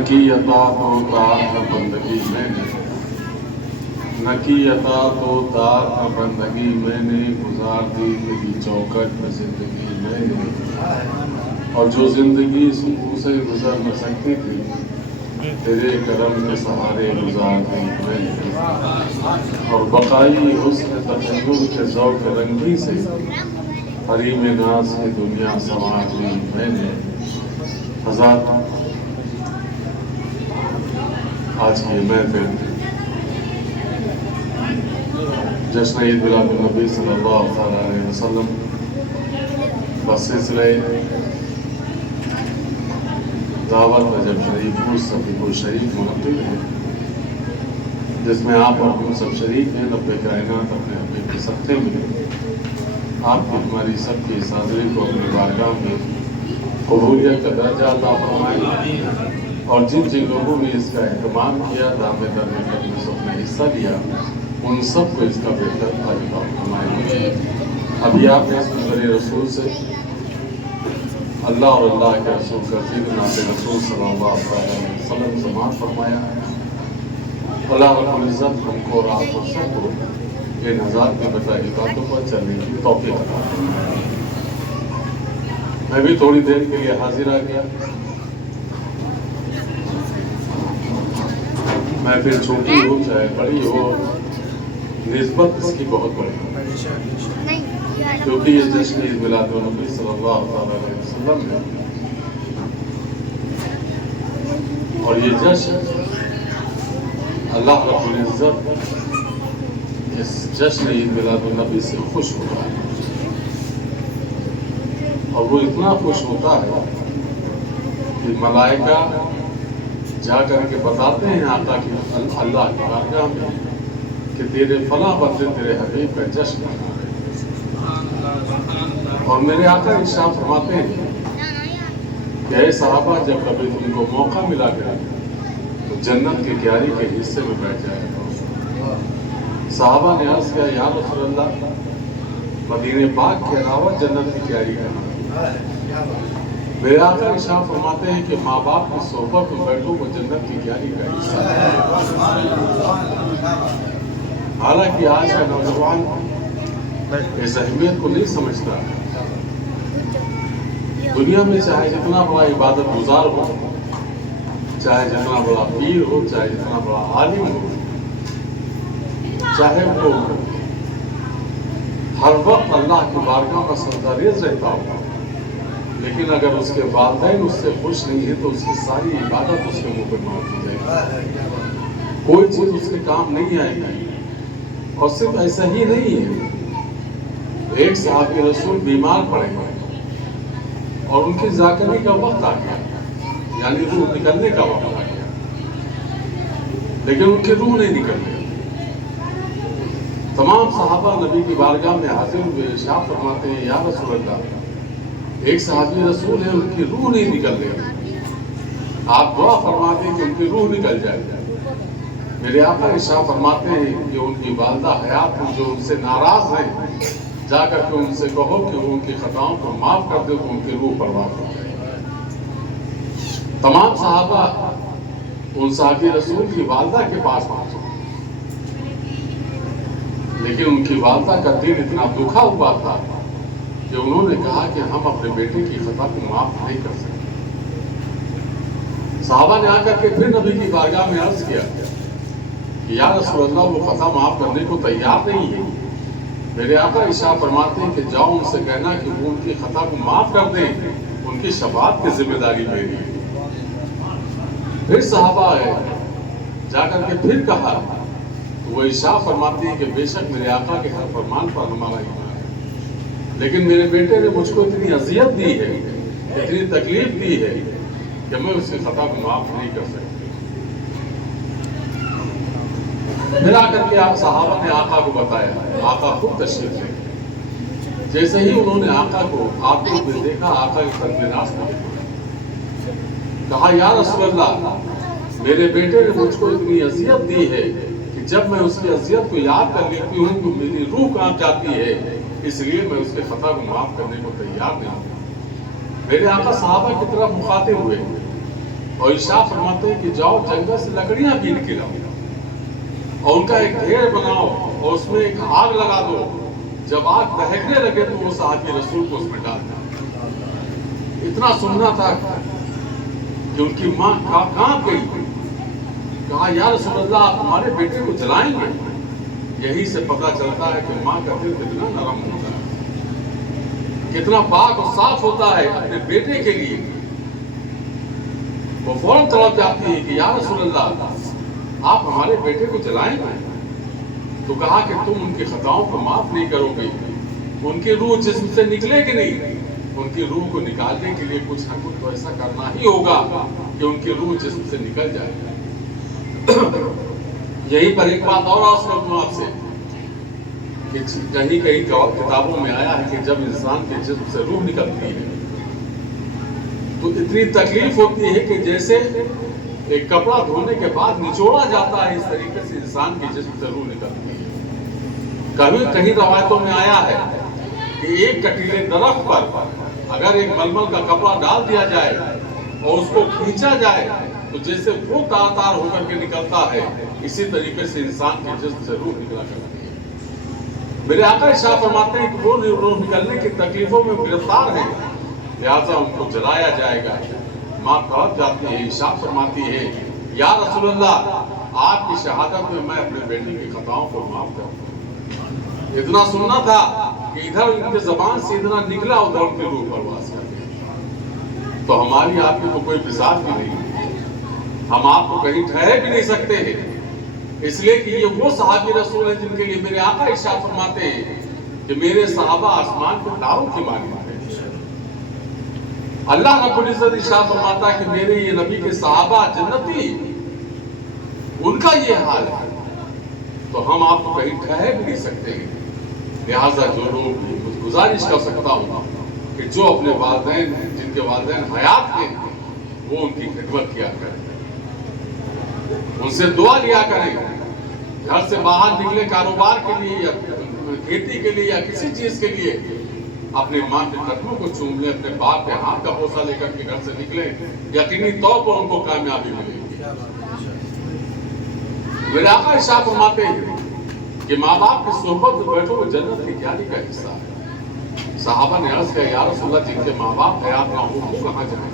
نہ کی عطا تو دار نہ بندگی میں نے، نہ کی عطا تو دار نہ بندگی میں نے، گزار دی تیری چوکٹ میں زندگی میں نے، اور جو زندگی سکون سے گزر نہ سکتی تھی تیرے کرم کے سہارے گزار دی میں نے، اور بقائی حسن تخیل کے ذوق رنگی سے حریم ناز کی دنیا سنوار دی میں نے۔ حضرات، آج کی محفل جشن عید میلاد النبی صلی اللہ علیہ وسلم بس سلسلہ دعوت رجب شریف کو سبھی کو شریف منعقد ہے، جس میں آپ اور ہم سب شریک ہیں۔ رب کائنات اپنے حبیب کے صدقے میں آپ کی ہماری سب کی اس حاضری کو اپنی بارگاہ میں قبولیت کا درجہ عطا فرمائے، اور جن جن لوگوں نے اس کا اہتمام کیا، دامے در میں قدم سے اپنا حصہ لیا، ان سب کو اس کا بہتر عطا فرمائے۔ ابھی آپ نے اس منظر رسول سے اللہ اور اللہ کے رسول کا سیدنا رسول صلی اللہ علیہ وسلم سماعت فرمایا ہے۔ اللہ رب العزت ہم کو اور آپ کو سب کو ان ہزار میں بتائی باتوں پر چلنے کی توفیق عطا فرمائے۔ میں بھی تھوڑی دیر کے لیے حاضر آ گیا۔ محفل چھوٹی ہو چاہے بڑی ہو، نسبت اس کی بہت بڑی ہے، کیونکہ یہ جشن عید میلاد النبی صلی اللہ علیہ وسلم ہے، اور یہ جشن اللہ رب العزت اس جشن عید میلاد النبی سے خوش ہوتا ہے، اور وہ اتنا خوش ہوتا ہے کہ ملائکہ جا کر کے بتاتے ہیں آقا کی اللہ کی بارگاہ میں کہ تیرے فلاں بندے تیرے حبیب کا جشن منا رہے ہیں، اور میرے آقا ارشاد فرماتے ہیں کہ اے صحابہ، جب کبھی تم کو موقع ملا کرے تو جنت کی کیاری کے حصے میں بیٹھ جائے گا۔ صحابہ نے عرض کیا، یا رسول اللہ، مدینہ پاک کے علاوہ جنت کی کیاری کہاں؟ میرے آقا ارشاد فرماتے ہیں کہ ماں باپ کی صحبت میں بیٹھو وہ جنت کی کیاری کا حصہ ہے۔ حالانکہ آج کا نوجوان اس اہمیت کو نہیں سمجھتا۔ دنیا میں چاہے جتنا بڑا عبادت گزار ہو، چاہے جتنا بڑا پیر ہو، چاہے جتنا بڑا عالم ہو، چاہے وہ ہر وقت اللہ کی بارگاہ کا سجدہ ریز رہتا ہو، لیکن اگر اس کے والدین اس سے خوش نہیں ہے تو اس کی ساری عبادت اس کے منہ پہ مار دی جائے گی، کوئی چیز اس کے کام نہیں آئے گی۔ اور صرف ایسا ہی نہیں ہے، ایک صحابی رسول بیمار پڑے گئے اور ان کی ذاکری کا وقت آ گیا، یعنی روح نکلنے کا وقت آ گیا، لیکن ان کی روح نہیں نکل گئی۔ تمام صحابہ نبی کی بارگاہ میں حاضر ہوئے، ارشاد فرماتے ہیں، یا رسول اللہ، ایک صحابی رسول ہے، ان کی روح نہیں نکل رہی، آپ دعا فرما دیں کہ ان کی روح نکل جائے۔ میرے آقا ارشاد فرماتے ہیں کہ ان کی والدہ حیات ہیں، جو ان سے ناراض ہیں، جا کر کے ان سے کہو کہ وہ ان کی خطاؤں کو معاف کر دے تو ان کی روح پرواز ہو جائے۔ تمام صحابہ ان صحابی رسول کی والدہ کے پاس پہنچے، لیکن ان کی والدہ کا دل اتنا دکھا ہوا تھا کہ انہوں نے کہا کہ ہم اپنے بیٹے کی خطا کو معاف نہیں کر سکتے۔ صحابہ نے آ کر کے پھر نبی کی بارگاہ میں عرض کیا کہ یا رسول اللہ، وہ خطا معاف کرنے کو تیار نہیں ہے۔ میرے آقا ارشاد فرماتے ہیں کہ جاؤ ان سے کہنا کہ وہ ان کی خطا کو معاف کر دیں، ان کی شفاعت کی ذمہ داری میری ہے۔ پھر صحابہ آئے، جا کر کے پھر کہا، وہ ارشاد فرماتے ہیں کہ بے شک میرے آقا کے ہر فرمان پر ہمارا ایمان ہے، لیکن میرے بیٹے نے مجھ کو اتنی اذیت دی ہے، اتنی تکلیف دی ہے کہ میں اس کی خطا کو معاف نہیں کر سکتا۔ پھر آ کر کے صحابہ نے آقا کو بتایا، آقا خود تشریف لے گئے۔ جیسے ہی انہوں نے آقا کو آنکھوں میں دیکھا، آقا کے قلب میں راستہ کہا، یا رسول اللہ، میرے بیٹے نے مجھ کو اتنی اذیت دی ہے کہ جب میں اس کی اذیت کو یاد کر لیتی ہوں تو میری روح کانپ جاتی ہے، اس لیے میں اس کے خطا کو معاف کرنے کو تیار نہیں ہوں۔ میرے آقا صحابہ کی طرف مخاطب ہوئے، اور ارشاد فرماتے ہیں کہ جاؤ جنگل سے لکڑیاں بین کے لاؤ اور ان کا ایک ڈھیر بناؤ اور اس میں ایک آگ لگا دو، جب آگ دہکنے لگے تو وہ صحابی رسول کو اس میں ڈال دیں۔ اتنا سننا تھا کہ ان کی ماں کہاں گئی، کہا یا رسول اللہ آپ ہمارے بیٹے کو جلائیں گے؟ یہی سے پتہ چلتا ہے کہ ماں کا دل کتنا نرم ہوتا ہے، کتنا پاک اور صاف ہوتا ہے اپنے بیٹے کے لیے۔ وہ فوراً طلب جاتی ہے کہ یا رسول اللہ آپ ہمارے بیٹے کو جلائیں گے؟ تو کہا کہ تم ان کی خطاؤں کو معاف نہیں کرو گے، ان کی روح جسم سے نکلے گی نہیں، ان کی روح کو نکالنے کے لیے کچھ نہ کچھ تو ایسا کرنا ہی ہوگا کہ ان کی روح جسم سے نکل جائے۔ یہی پر ایک بات اور عرض کر دوں آپ سے کہ کہیں کہیں کتابوں میں آیا ہے کہ جب انسان کے جسم سے روح نکلتی ہے تو اتنی تکلیف ہوتی ہے کہ جیسے ایک کپڑا دھونے کے بعد نچوڑا جاتا ہے، اس طریقے سے انسان کے جسم سے روح نکلتی ہے۔ کبھی کہیں روایتوں میں آیا ہے کہ ایک کٹیلے درخت پر اگر ایک ململ کا کپڑا ڈال دیا جائے اور اس کو کھینچا جائے تو جیسے وہ تار تار ہو کر کے نکلتا ہے، اسی طریقے سے انسان کے جسم سے روح نکلا کرتی ہے۔ میرے آقا ارشاد فرماتے ہیں کہ وہ روح نکلنے کی تکلیفوں میں گرفتار ہیں، لہٰذا ان کو جلایا جائے گا۔ ماں تڑپ جاتی ہے، ارشاد فرماتی ہے یا رسول اللہ آپ کی شہادت میں اپنے بیٹے کی خطاؤں کو معاف کرتا ہوں۔ اتنا سننا تھا کہ ادھر ان کے زبان سے اتنا نکلا ادھر ان کے روح پرواز کر گیا۔ تو ہماری آپ کی تو کوئی مثال بھی نہیں، ہم آپ کو کہیں ٹھہرے بھی نہیں سکتے ہیں، اس لیے کہ یہ وہ صحابی رسول ہیں جن کے لیے میرے آقا ارشاد فرماتے ہیں کہ میرے صحابہ آسمان کے تاروں کی مانند ہیں۔ اللہ رب العزت ارشاد فرماتا ہے کہ میرے یہ نبی کے صحابہ جنتی، ان کا یہ حال ہے، تو ہم آپ کو کہیں ٹھہر بھی نہیں سکتے ہیں۔ لہٰذا جو لوگ گزارش کر سکتا ہوں کہ جو اپنے والدین جن کے والدین حیات ہیں وہ ان کی خدمت کیا کریں، ان سے دعا لیا کریں، گھر سے باہر نکلے کاروبار کے لیے یا کھیتی کے لیے یا کسی چیز کے لیے اپنے ماں کے قدموں کو چوم لیں، اپنے باپ کے ہاتھ کا بوسہ لے کر کے گھر سے نکلیں، یقینی طور پر ان کو کامیابی ملے گی۔ میرے آقا ارشاد فرماتے ہیں کہ ماں باپ کی صحبت میں بیٹھو وہ جنت کی تیاری کا حصہ ہے۔ صحابہ نے عرض کیا یا رسول اللہ جن کے ماں باپ حیات نہ ہو وہ کہاں جائیں؟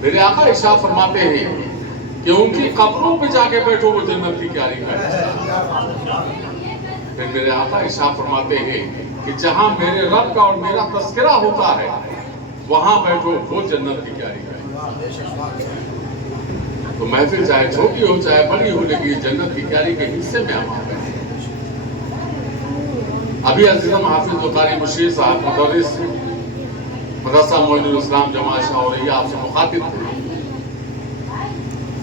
میرے آقا ارشاد فرماتے ہیں کہ ان کی قبروں پہ جا کے بیٹھو وہ جنت کی تیاری کا حصہ ہے۔ پھر میرے آقا ارشاد فرماتے ہیں کہ جہاں میرے رب کا اور میرا تذکرہ ہوتا ہے وہاں بیٹھو وہ جنت کی تیاری ہے۔ تو محفل چاہے چھوٹی ہو چاہے بڑی ہو لیکن جنت کی تیاری کے حصے میں ہم آ گئے۔ ابھی عزیزم حافظ قاری مشیر صاحب مدرس مدرسہ معین الاسلام جماعت شاہوریہ آپ سے مخاطب تھے،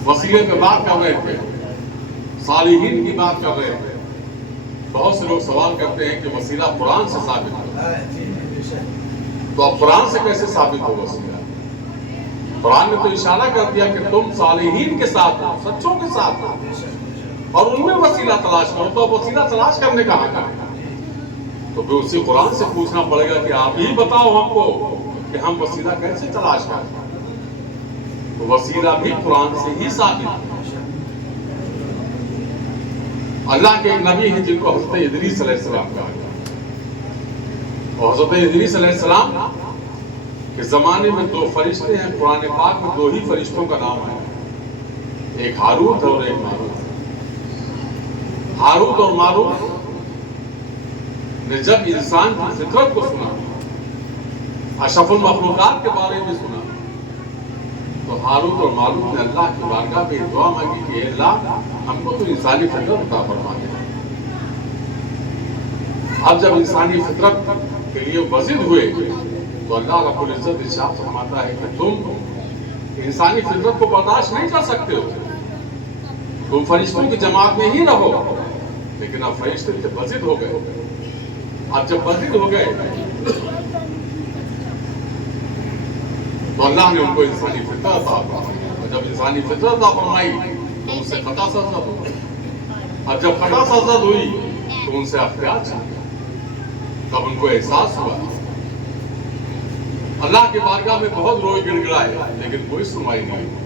وسیلے پہ بات کر رہے تھے، صالحین کی بات کر رہے تھے۔ بہت سے لوگ سوال کرتے ہیں کہ وسیلہ قرآن سے ثابت ہو، تو اب قرآن سے کیسے ثابت ہو وسیلہ؟ قرآن نے تو اشارہ کر دیا کہ تم صالحین کے ساتھ ہو، سچوں کے ساتھ ہو اور ان میں وسیلہ تلاش کرو، تو اب وسیلہ تلاش کرنے کہاں کا ہے؟ تو پھر اسی قرآن سے پوچھنا پڑے گا کہ آپ ہی بتاؤ ہم کو کہ ہم وسیلہ کیسے تلاش کریں؟ تو وسیلہ بھی قرآن سے ہی ثابت ہے۔ اللہ کے ایک نبی ہیں جن کو حضرت ادریس علیہ السلام کہا گیا، اور حضرت ادریس علیہ السلام کے زمانے میں دو فرشتے ہیں، قرآن پاک میں دو ہی فرشتوں کا نام ہے، ایک ہاروت اور ایک ماروت۔ ہاروت اور ماروت نے جب انسان کی فطرت کو سنا، اشرف المخلوقات کے بارے میں سنا، تو ہاروت اور ماروت نے اللہ کی بارگاہ میں دعا مانگی کہ اے اللہ ہم کو تو انسانی فطرت عطا فرما دے۔ اب جب انسانی فطرت کے لیے وزن ہوئے تو اللہ رب العزت ارشاد فرماتا ہے کہ تم انسانی فطرت کو برداشت نہیں کر سکتے ہو، تم فرشتوں کی جماعت میں ہی رہو، لیکن اب فرشتے سے وزن ہو گئے۔ اب جب وزن ہو گئے تو اللہ نے ان کو انسانی فطرت عطا فرمائی، اور جب انسانی فطرت عطا فرمائی تو ان سے خطا سرزد ہوئی، اور جب خطا سرزد ہوئی تو ان سے اختیار چھن گیا۔ تب ان کو احساس ہوا، اللہ کے بارگاہ میں بہت روئے گڑ گڑائے لیکن کوئی سنوائی نہیں ہوئی۔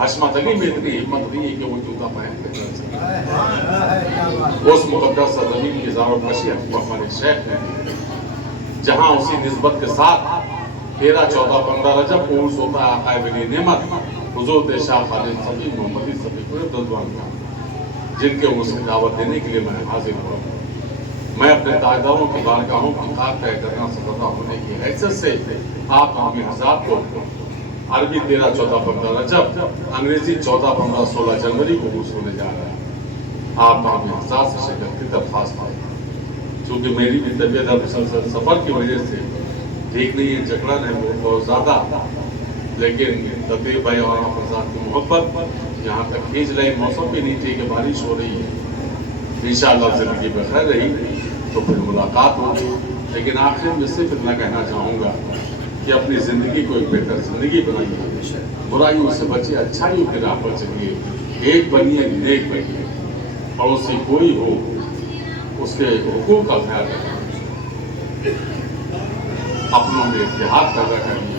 حشمتگی میں اتنی ہمت نہیں ہے کہ وہ جوتا پہن کے چل سکے۔ اس مقدس سرزمین کی زار و کشی ہمارے شیخ نے جہاں اسی نسبت کے ساتھ 13، 14، 15 رجب کو عرس ہوتا ہے آقائے ولی نعمت حضور شاہ خالد صفی محمدی صفی رضوان کا، جن کے عرس کی دعوت دینے کے لیے میں حاضر ہوا۔ میں اپنے تاجداروں کی بارگاہوں کی خاک طے کرنا سزا ہونے کی حیثیت سے آپ عامی حضرات کو عربی 13، 14، 15 رجب، انگریزی 14، 15، 16 جنوری کو عرس ہونے جا رہا ہے۔ آپ عامی حضرات سے شرکت کی درخواست ہے۔ چونکہ میری بھی طبیعت مسلسل سفر کی وجہ سے ٹھیک نہیں ہے، جکڑن ہے بہت زیادہ، لیکن تقدیر بھائی اور آپ حضرات کی محبت یہاں تک کھینچ رہی۔ موسم بھی نہیں تھی کہ بارش ہو رہی ہے، انشاءاللہ زندگی بخیر رہی تو پھر ملاقات ہوگی۔ لیکن آخر میں صرف اتنا کہنا چاہوں گا کہ اپنی زندگی کو ایک بہتر زندگی بنائیے، برائیوں سے بچیے، اچھائیوں کی راہ پر چلیے، ایک بنیے نیک بنیے، پڑوسی کوئی ہو اس کے حقوق کا خیال رکھیں، اپنوں میں اتحاد پیدا کریے۔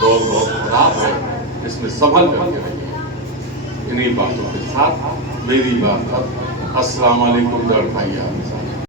دور بہت خراب ہے، اس میں سنبھل کر کے رہیے۔ انہی باتوں کے ساتھ میری بات اب السلام علیکم در بھائی